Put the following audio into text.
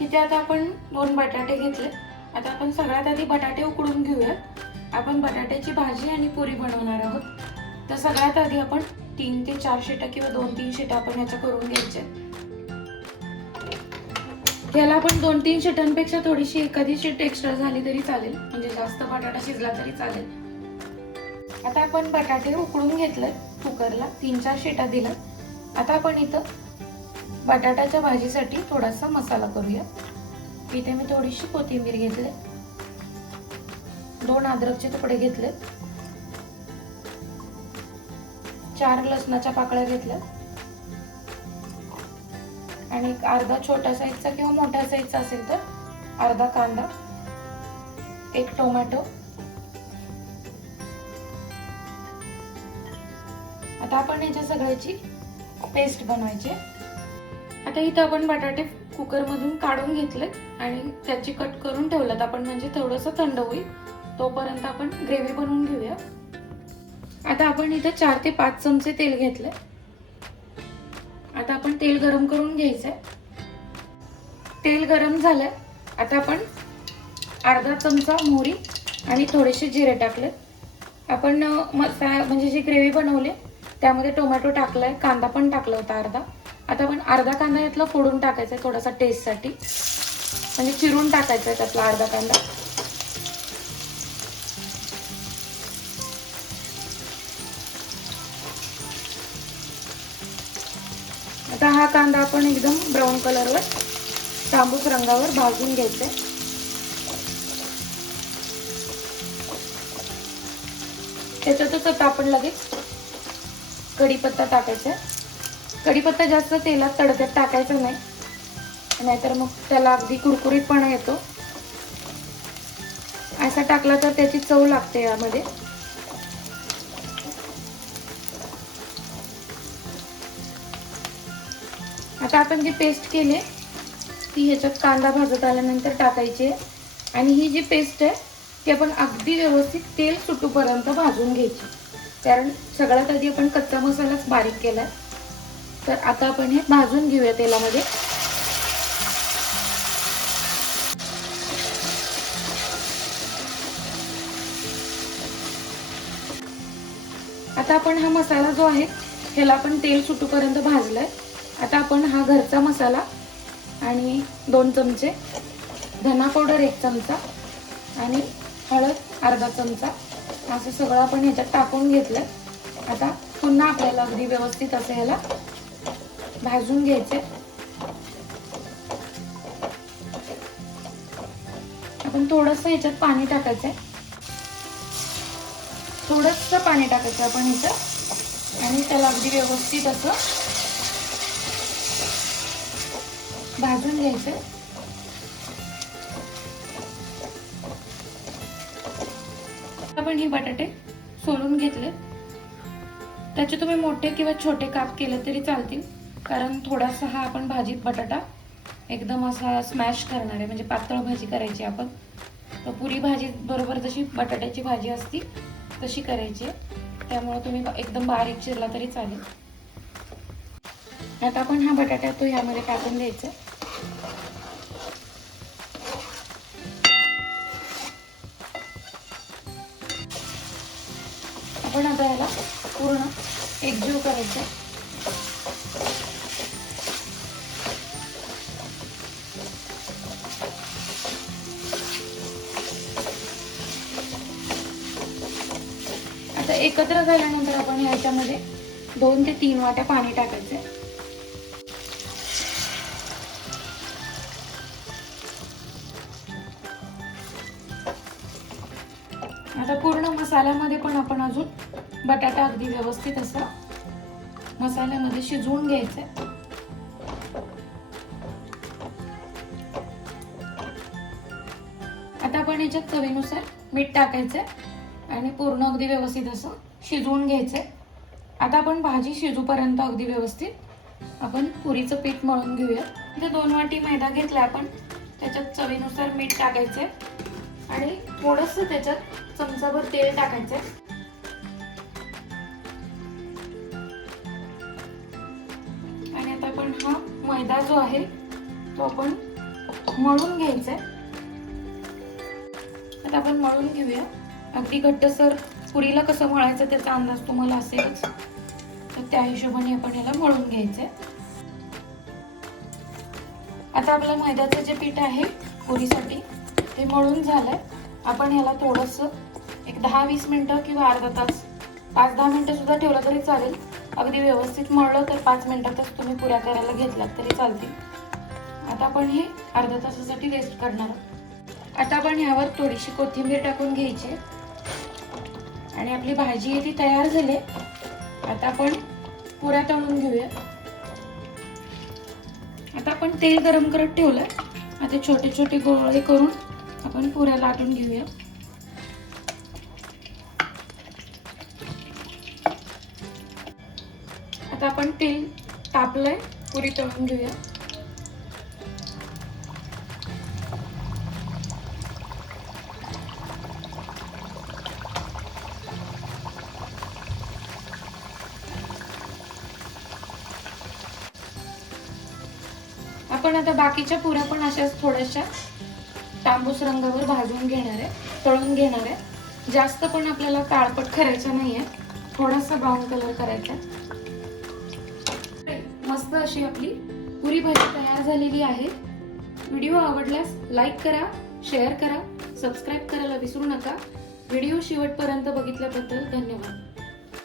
इथे आता आपण 2 बटाटे घेतले. आता आपण सगळ्यात आधी बटाटे उकडून घेऊया. आपण बटाट्याची भाजी आणि पुरी बनवणार आहोत. तर सगळ्यात आधी आपण 3 ते 4 शिट्या किंवा 2-3 शिट्या आपण ह्याच्या करून घ्यायच्या. याला आपण 2-3 शिट्यांपेक्षा थोडीशी एखादी शिट एक्स्ट्रा झाली तरी चालेल, म्हणजे जास्त बटाटा शिजला तरी चालेल. आता आपण बटाटे उकडून घेतले कुकरला, 3-4 शिट्या दिल्या. आता आपण इथं बटाट्याच्या भाजीसाठी थोडासा मसाला करूया. इथे मी थोडीशी कोथिंबीर घेतले, 2 अद्रकचे तुकडे घेतले, 4 लसणाच्या पाकळ्या घेतल्या आणि एक अर्धा छोटा साईजचा किंवा मोठ्या साईजचा असेल तर अर्धा कांदा, 1 टोमॅटो. आता आपण याच्या सगळ्याची पेस्ट बनवायची. आता इथं आपण बटाटे कुकर मधून काढून घेतले आणि त्याची कट करून ठेवलेत आपण, म्हणजे थोडंसं थंड होईल तोपर्यंत आपण ग्रेव्ही बनवून घेऊया. आता आपण इथं 4 ते 5 चमचे तेल घेतले. आता आपण तेल गरम करून घ्यायचंय. तेल गरम झालंय. आता आपण अर्धा चमचा मोहरी आणि थोडेसे जिरे टाकले. आपण मसाला म्हणजे जी ग्रेव्ही बनवली त्यामध्ये टोमॅटो टाकलाय, कांदा पण टाकला होता अर्धा. आता आपण अर्धा कांदा यातला फोडून टाकायचा आहे थोडासा टेस्टसाठी, म्हणजे चिरून टाकायचा आहे त्यातला अर्धा कांदा. आता हा कांदा आपण एकदम ब्राऊन कलरवर, तांबूस रंगावर भाजून घ्यायचा आहे. त्याच्यातच आता आपण लगेच कढीपत्ता टाकायचा आहे. कढीपत्ता जास्त तेलात तडक्यात टाकायचा नाही, नाहीतर मग त्याला अगदी कुरकुरीतपणा येतो. असा टाकला तर त्याची चव लागते यामध्ये. आता आपण जी पेस्ट केली ती ह्याच्यात कांदा भाजत आल्यानंतर टाकायची आहे. आणि ही जी पेस्ट आहे ती आपण अगदी व्यवस्थित तेल सुटूपर्यंत भाजून घ्यायची, कारण सगळ्यात आधी आपण कच्चा मसालाच बारीक केलाय. तर आता आपण हे भाजून घेऊया तेलामध्ये. आता आपण हा मसाला जो आहे ह्याला आपण तेल सुटूपर्यंत भाजलाय. आता आपण हा घरचा मसाला आणि 2 चमचे धना पावडर, 1 चमचा आणि हळद अर्धा चमचा असं सगळं आपण ह्याच्यात टाकून घेतलंय. आता पुन्हा आपल्याला अगदी व्यवस्थित असं ह्याला भाजून घ्यायचंय. आपण थोडंसं ह्याच्यात पाणी टाकायचंय, थोडंसं पाणी टाकायचं आपण ह्याच्यात आणि त्याला अगदी व्यवस्थित असं भाजून घ्यायचंय. आपण हे बटाटे सोलून घेतले. त्याचे तुम्ही मोठे किंवा छोटे काप केले तरी चालतील, कारण थोडासा हा आपण भाजीत बटाटा एकदम असा स्मॅश करणार आहे, म्हणजे पातळ भाजी करायची आपण. तर पुरी भाजी बरोबर जशी बटाट्याची भाजी असती तशी करायची आहे, त्यामुळे तुम्ही एकदम बारीक चिरला तरी चालेल. आता आपण हा बटाटा तो ह्यामध्ये टाकून द्यायचा. आपण आता याला पूर्ण एकजीव करायचं. आता एकत्र झाल्यानंतर आपण ह्याच्यामध्ये 2 ते 3 वाट्या पाणी टाकायचं. आता पूर्ण मसाल्यामध्ये पण आपण अजून बटाटा अगदी व्यवस्थित असं मसाल्यामध्ये शिजवून घ्यायचंय. आता आपण याच्यात चवीनुसार मीठ टाकायचंय आणि पूर्ण अगदी व्यवस्थित असं शिजवून घ्यायचंय. आता आपण भाजी शिजूपर्यंत अगदी व्यवस्थित आपण पुरीचं पीठ मळून घेऊया. इथे 2 वाटी मैदा घेतला आपण, त्याच्यात चवीनुसार मीठ टाकायचंय आणि थोडंसं त्याच्यात चमचाभर तेल टाकायचंय. आणि आता आपण हा मैदा जो आहे तो आपण मळून घ्यायचंय. आता आपण मळून घेऊया. अगदी घट्टसर पुरीला कसं मळायचं त्याचा अंदाज तुम्हाला असेलच, तर त्या हिशोबाने आपण याला मळून घ्यायचंय. आता आपलं मैद्याचं जे पीठ आहे पुरीसाठी ते मळून झालंय. आपण याला थोडंसं एक 10-20 मिनिटं किंवा अर्धा तास, 5-10 मिनिटं सुद्धा ठेवलं तरी चालेल. अगदी व्यवस्थित मळलं तर 5 मिनिटातच तुम्ही पुऱ्या करायला घेतलात तरी चालतील. आता आपण हे अर्ध्या तासासाठी रेस्ट करणार आहोत. आता आपण यावर थोडीशी कोथिंबीर टाकून घ्यायची आणि आपली भाजी आहे ती तयार झाली. आता आपण पुऱ्या तळून घेऊया. आता आपण तेल गरम करत ठेवलंय. आता छोटे छोटे गोळे करून आपण पुऱ्या लाटून घेऊया. आता आपण तेल तापलंय, पुरी तळून घेऊया. आपण आता बाकीच्या पुऱ्या पण अशाच थोड्याशा तांबूस रंगावर भाजून घेणार आहे, तळून घेणार आहे. जास्त पण आपल्याला काळपट करायचं नाहीये, थोडासा ब्राऊन कलर करायचा. मस्त अशी आपली पुरी भाजी तयार झालेली आहे. व्हिडिओ आवडल्यास लाईक करा, शेअर करा, सबस्क्राईब करायला विसरू नका. व्हिडिओ शेवटपर्यंत बघितल्याबद्दल धन्यवाद.